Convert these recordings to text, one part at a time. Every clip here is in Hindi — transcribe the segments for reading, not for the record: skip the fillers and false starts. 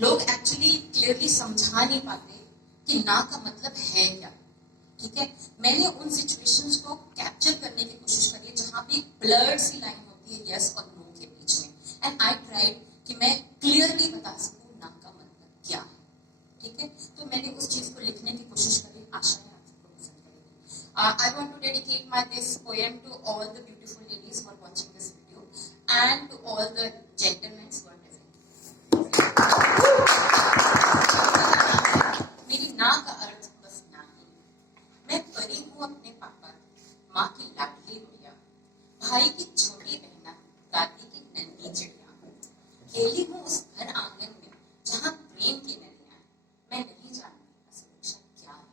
लोग एक्चुअली क्लियरली समझा नहीं पाते कि ना का मतलब है क्या। ठीक है, मैंने उन सिचुएशंस को कैप्चर करने की कोशिश करी जहां पे एक ब्लर्ड सी लाइन होती है यस और नो के बीच में, एंड आई ट्राइड कि मैं क्लियरली बता सकूं ना का मतलब क्या है। ठीक है, तो मैंने उस चीज को लिखने की कोशिश करी, आशा है आप सबको पसंद करेगी। I want to dedicate my this poem to all the beautiful ladies who are watching this video and to all the gentleman who are present. मेरी ना का अर्थ बस ना ही। मैं परी हूँ अपने पापा की, माँ की लाडली गुड़िया, भाई की छोटी बहना, दादी की नन्ही चिड़िया। खेली हूँ उस घर आंगन में जहाँ प्रेम की नदियां। मैं नहीं जानती असुरक्षा क्या है।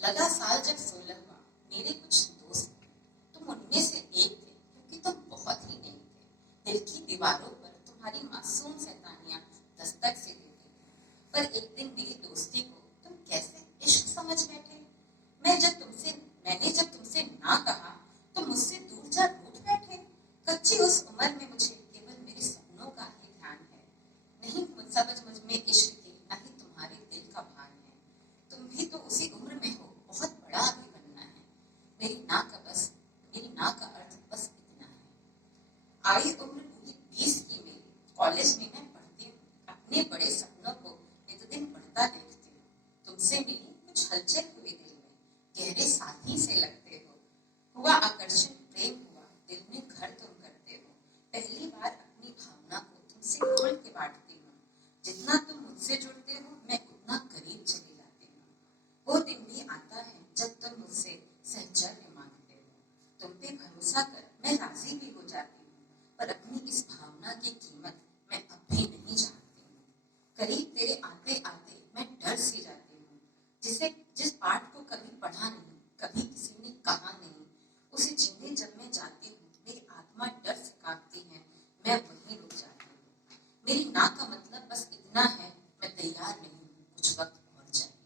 लगा साल जब 16वां, मेरे कुछ दोस्त थे, तुम उनमें से एक थे क्योंकि तुम बहुत ही नहीं थे। दिल की दीवारों पर तुम्हारी मासूम शैतानियां दस्तक से देती थी, पर एक दिन मेरी दोस्ती को तुम कैसे इश्क समझ बैठे। मैंने जब तुमसे ना कहा तो मुझसे दूर जा रूठ बैठे। कच्ची उस उम्र में मुझे केवल मेरे सपनों का ही ध्यान है। नहीं समझ मुझ में इश्क की, न ही तुम्हारे दिल का भान है। तुम भी तो उसी उम्र में हो, बहुत बड़ा भी बनना है। मेरी ना का अर्थ बस इतना है। आई उम्र पूरी 20 की मेरी, कॉलेज में मैं पढ़ती हूँ, अपने बड़े सपनों को नित दिन बढ़ता देखती हूँ। तुमसे मिली कुछ हलचल हुई दिल में, गहरे साथी से लगते हो। हुआ आकर्षण, प्रेम हुआ, दिल में घर तुम करते हो। पहली बार अपनी भावना को तुमसे खोल के बांटती हूँ। जितना तुम मुझसे जुड़ते हो मैं उतना करीब चली जाती हूँ। वो दिन भी आता है जब तुम मुझसे सहचर्य मांगते हो। तुम पे भरोसा कर मैं राजी भी हो जाती हूँ, पर अपनी इस भावना की कीमत मैं अब भी नहीं जानती हूँ। करीब तेरे आते आते मैं डर सी जाती हूँ। जिस पाठ को कभी पढ़ा नहीं, कभी किसी ने कहा नहीं, उसे जीने जब मैं जाती हूँ मेरी आत्मा डर से कांपती है, मैं वहीं रुक जाती हूँ। मेरी ना का मतलब बस इतना है, मैं तैयार नहीं हूँ, कुछ वक्त और चाहिए।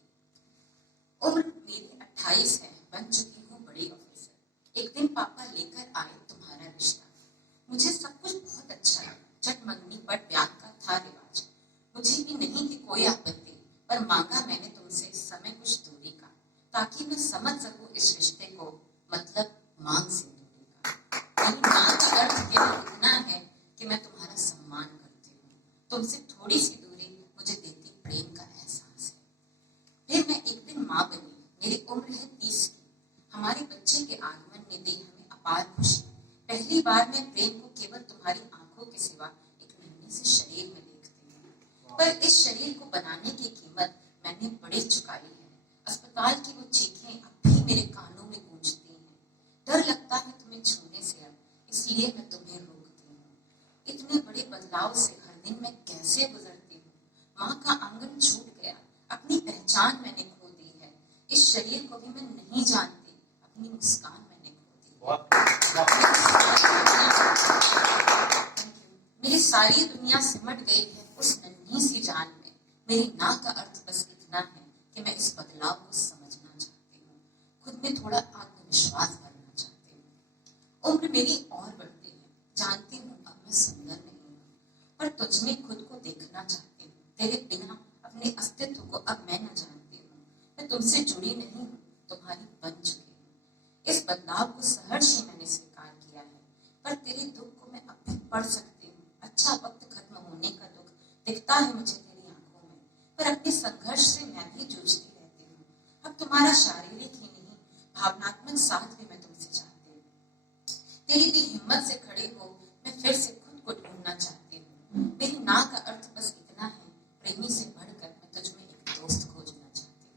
उम्र मेरी 28 है, बन चुकी हूँ बड़ी ऑफिसर। एक दिन पापा लेकर आए तुम्हारा रिश्ता। मुझे सब कुछ बहुत अच्छा लगा। चट मंगनी पर ब्याह का था रिवाज। मुझे भी नहीं थी कोई आपत्ति, पर मांगा मैंने तुमसे समय कुछ दूरी का, ताकि मैं समझ सकूं इस रिश्ते को, मतलब मांग से दूरी का। मेरी मां का अर्थ केवल इतना है कि मैं तुम्हारा सम्मान करती हूँ। तुमसे थोड़ी सी दूरी मुझे देती प्रेम का एहसास है। फिर मैं एक दिन माँ बनी, मेरी उम्र है 30 की। हमारे बच्चे के आगमन ने दी हमें अपार खुशी। पहली बार मैं प्रेम को केवल तुम्हारी आंखों के सिवा एक नन्हे से शरीर में देखती हूँ, पर इस शरीर को बनाने की कीमत मैंने बड़ी चुकाई है। अस्पताल की वो चीखें अब भी मेरे कानों में गूंजती हैं। डर लगता है तुम्हें छूने से अब, इसलिए मैं तुम्हें रोकती हूँ। इतने बड़े बदलाव से हर दिन मैं कैसे गुजरती हूँ। माँ का आंगन छूट गया, अपनी पहचान मैंने खो दी है। इस शरीर को भी मैं नहीं जानती, अपनी मुस्कान मैंने खो दी है। मेरी सारी दुनिया सिमट गई है उस नन्ही सी जान में। मेरी ना का अर्थ बस इतना है कि मैं इस बदलाव को समझना चाहती हूँ, खुद में थोड़ा आत्मविश्वास भरना चाहती हूँ। उम्र मेरी और बढ़ती है, जानती हूँ अब मैं सुंदर नहीं हूँ, पर तुझ में खुद को देखना चाहती हूँ। तेरे बिना अपने अस्तित्व को अब मैं न जानती हूँ। मैं तुमसे जुड़ी नहीं हूँ, तुम्हारी बन चुकी हूँ। इस बदलाव को सहर्ष ही मैंने स्वीकार किया है, पर तेरे दुख को मैं अब भी पढ़ सकती हूँ। अच्छा वक्त खत्म होने का दुख दिखता है मुझे तेरी आंखों में, पर अपने संघर्ष से मैं भी जूझती रहती हूँ। अब तुम्हारा शारीरिक ही नहीं, भावनात्मक साथ भी मैं तुमसे चाहती हूँ। तेरी दी हिम्मत से खड़े हो मैं फिर से खुद को ढूंढना चाहती हूँ। मेरी ना का अर्थ बस इतना है, प्रेमी से बढ़कर मैं तुझ में एक दोस्त खोजना चाहती हूँ।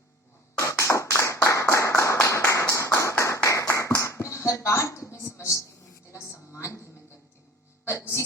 मैं हर बार तुम्हें समझती हूँ, तेरा सम्मान भी मैं करती हूँ, पर उसी